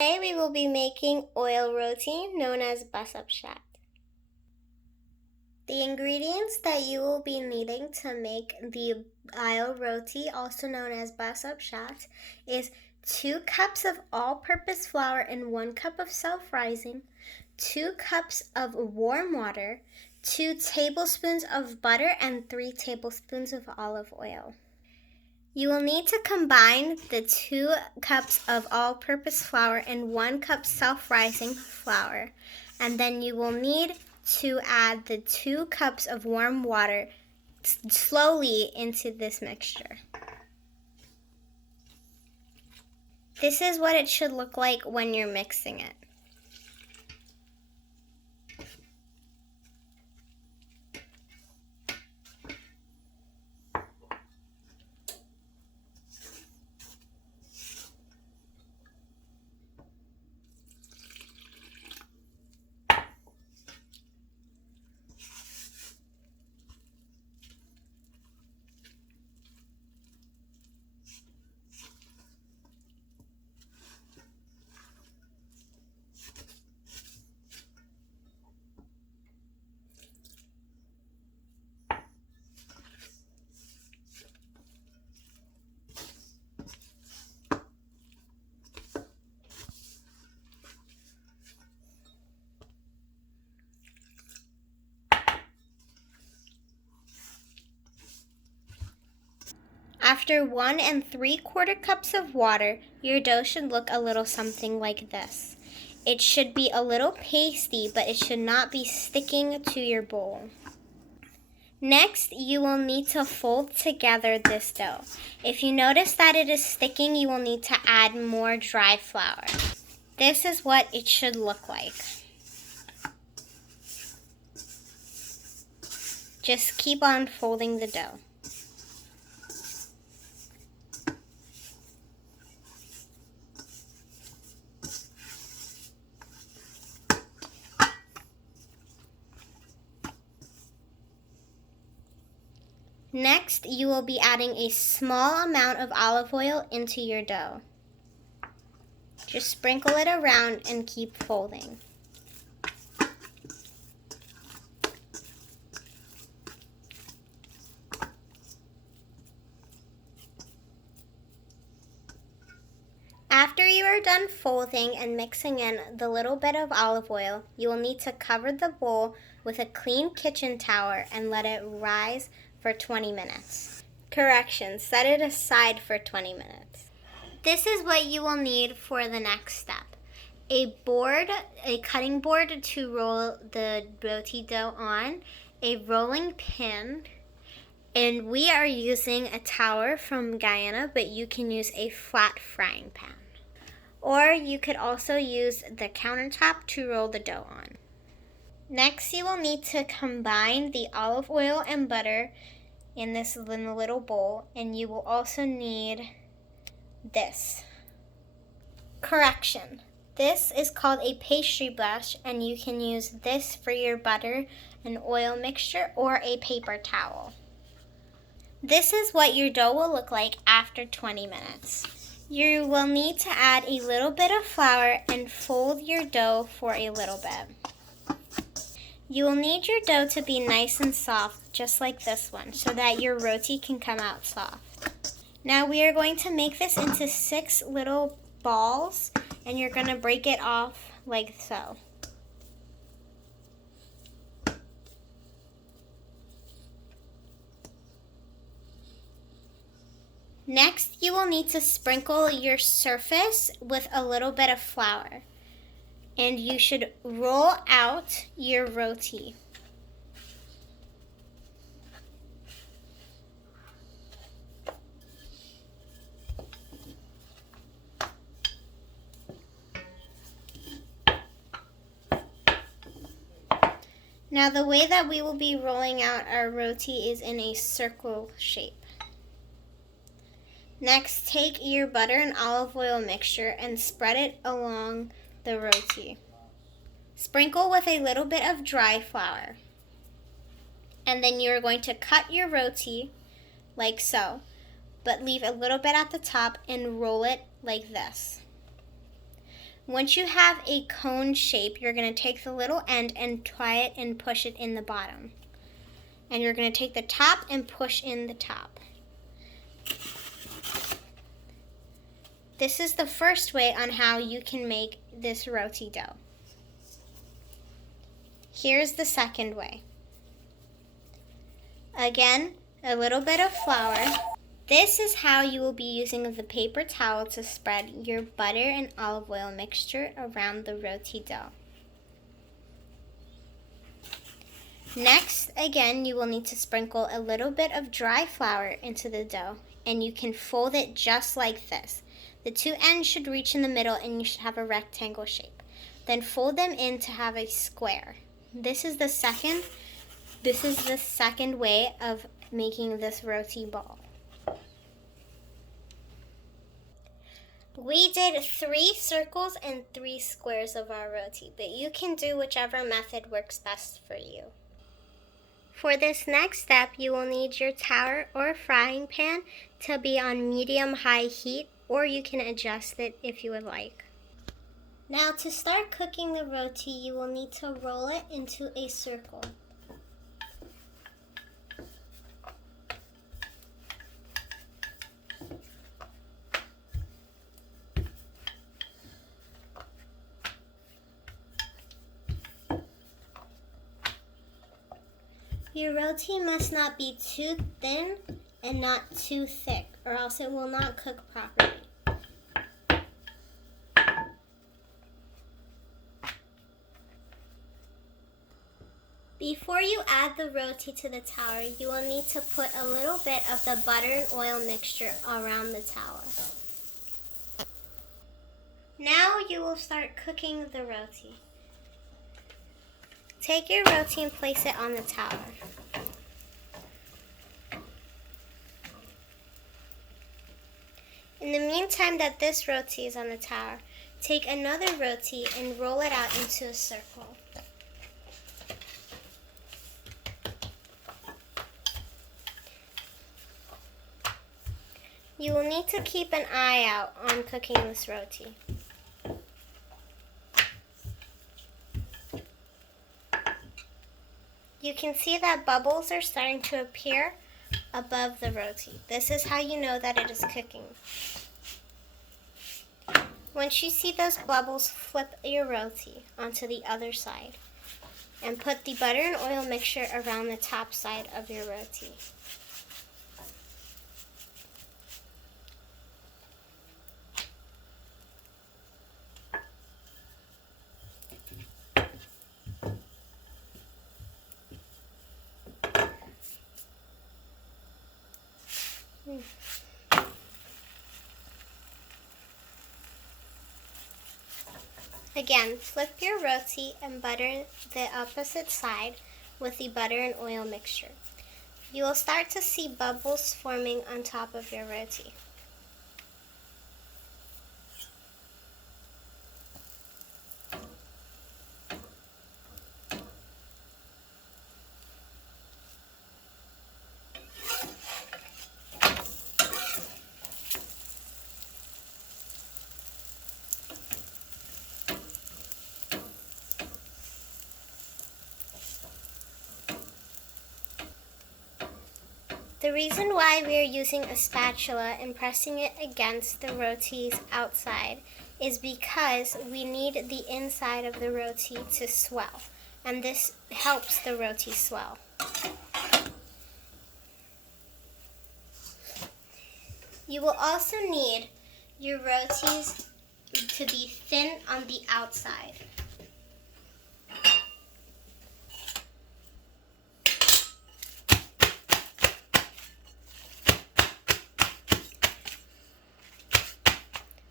Today we will be making oil roti, known as basap shat. The ingredients that you will be needing to make the oil roti, also known as basap shat, is 2 cups of all-purpose flour and 1 cup of self-rising, 2 cups of warm water, 2 tablespoons of butter, and 3 tablespoons of olive oil. You will need to combine the 2 cups of all-purpose flour and 1 cup self-rising flour. And then you will need to add the 2 cups of warm water slowly into this mixture. This is what it should look like when you're mixing it. After 1 3/4 cups of water, your dough should look a little something like this. It should be a little pasty, but it should not be sticking to your bowl. Next, you will need to fold together this dough. If you notice that it is sticking, you will need to add more dry flour. This is what it should look like. Just keep on folding the dough. Next, you will be adding a small amount of olive oil into your dough. Just sprinkle it around and keep folding. After you are done folding and mixing in the little bit of olive oil, you will need to cover the bowl with a clean kitchen towel and let it rise for 20 minutes. Correction, set it aside for 20 minutes. This is what you will need for the next step. A cutting board to roll the roti dough on, a rolling pin, and we are using a tower from Guyana, but you can use a flat frying pan. Or you could also use the countertop to roll the dough on. Next, you will need to combine the olive oil and butter in the little bowl, and you will also need this. Correction. This is called a pastry brush, and you can use this for your butter and oil mixture or a paper towel. This is what your dough will look like after 20 minutes. You will need to add a little bit of flour and fold your dough for a little bit. You will need your dough to be nice and soft, just like this one, so that your roti can come out soft. Now we are going to make this into 6 little balls, and you're going to break it off like so. Next, you will need to sprinkle your surface with a little bit of flour, and you should roll out your roti. Now the way that we will be rolling out our roti is in a circle shape. Next, take your butter and olive oil mixture and spread it along the roti. Sprinkle with a little bit of dry flour. And then you're going to cut your roti like so, but leave a little bit at the top and roll it like this. Once you have a cone shape, you're going to take the little end and try it and push it in the bottom. And you're going to take the top and push in the top. This is the first way on how you can make this roti dough. Here's the second way. Again, a little bit of flour. This is how you will be using the paper towel to spread your butter and olive oil mixture around the roti dough. Next, again, you will need to sprinkle a little bit of dry flour into the dough, and you can fold it just like this. The two ends should reach in the middle and you should have a rectangle shape. Then fold them in to have a square. This is the second way of making this roti ball. We did 3 circles and 3 squares of our roti, but you can do whichever method works best for you. For this next step, you will need your tower or frying pan to be on medium-high heat, or you can adjust it if you would like. Now to start cooking the roti, you will need to roll it into a circle. Your roti must not be too thin and not too thick, or else it will not cook properly. Before you add the roti to the tower, you will need to put a little bit of the butter and oil mixture around the tower. Now you will start cooking the roti. Take your roti and place it on the tower. In the meantime that this roti is on the tower, take another roti and roll it out into a circle. You will need to keep an eye out on cooking this roti. You can see that bubbles are starting to appear above the roti. This is how you know that it is cooking. Once you see those bubbles, flip your roti onto the other side and put the butter and oil mixture around the top side of your roti. Again, flip your roti and butter the opposite side with the butter and oil mixture. You will start to see bubbles forming on top of your roti. The reason why we are using a spatula and pressing it against the roti's outside is because we need the inside of the roti to swell, and this helps the roti swell. You will also need your rotis to be thin on the outside.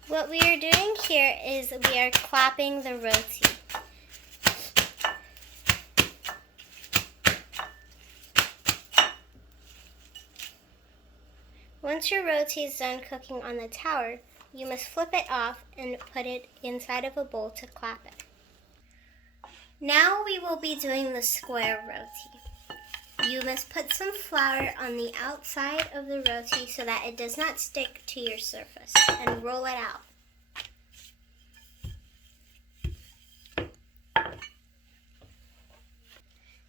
What we are doing here is we are clapping the roti. Once your roti is done cooking on the tower, you must flip it off and put it inside of a bowl to clap it. Now we will be doing the square roti. You must put some flour on the outside of the roti so that it does not stick to your surface, and roll it out.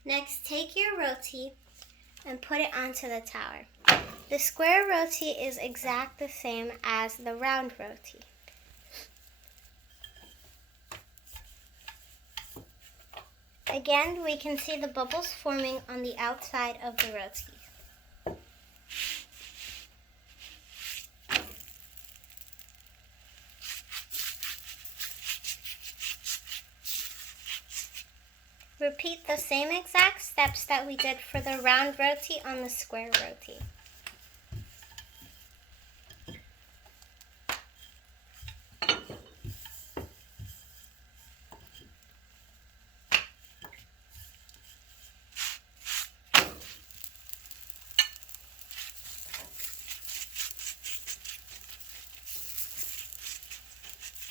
Next, take your roti and put it onto the tower. The square roti is exact the same as the round roti. Again, we can see the bubbles forming on the outside of the roti. Repeat the same exact steps that we did for the round roti on the square roti.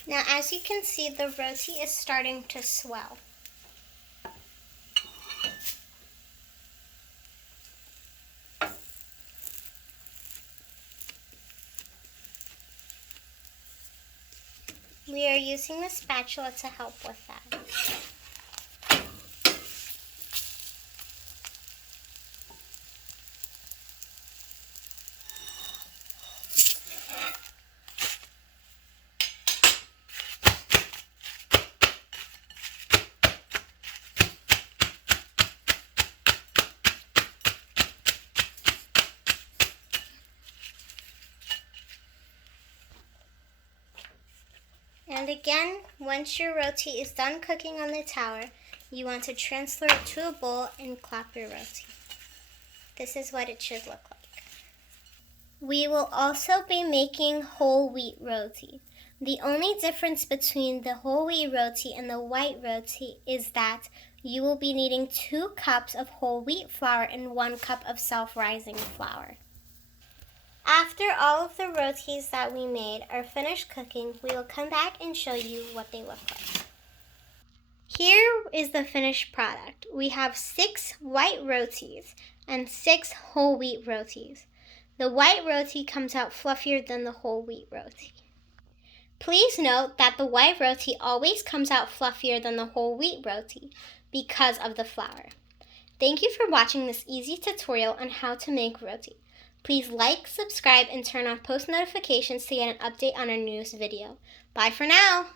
Now, as you can see, the roti is starting to swell. We are using the spatula to help with that. And again, once your roti is done cooking on the tower, you want to transfer it to a bowl and clap your roti. This is what it should look like. We will also be making whole wheat roti. The only difference between the whole wheat roti and the white roti is that you will be needing 2 cups of whole wheat flour and 1 cup of self-rising flour. After all of the rotis that we made are finished cooking, we will come back and show you what they look like. Here is the finished product. We have 6 white rotis and 6 whole wheat rotis. The white roti comes out fluffier than the whole wheat roti. Please note that the white roti always comes out fluffier than the whole wheat roti because of the flour. Thank you for watching this easy tutorial on how to make roti. Please like, subscribe, and turn on post notifications to get an update on our newest video. Bye for now!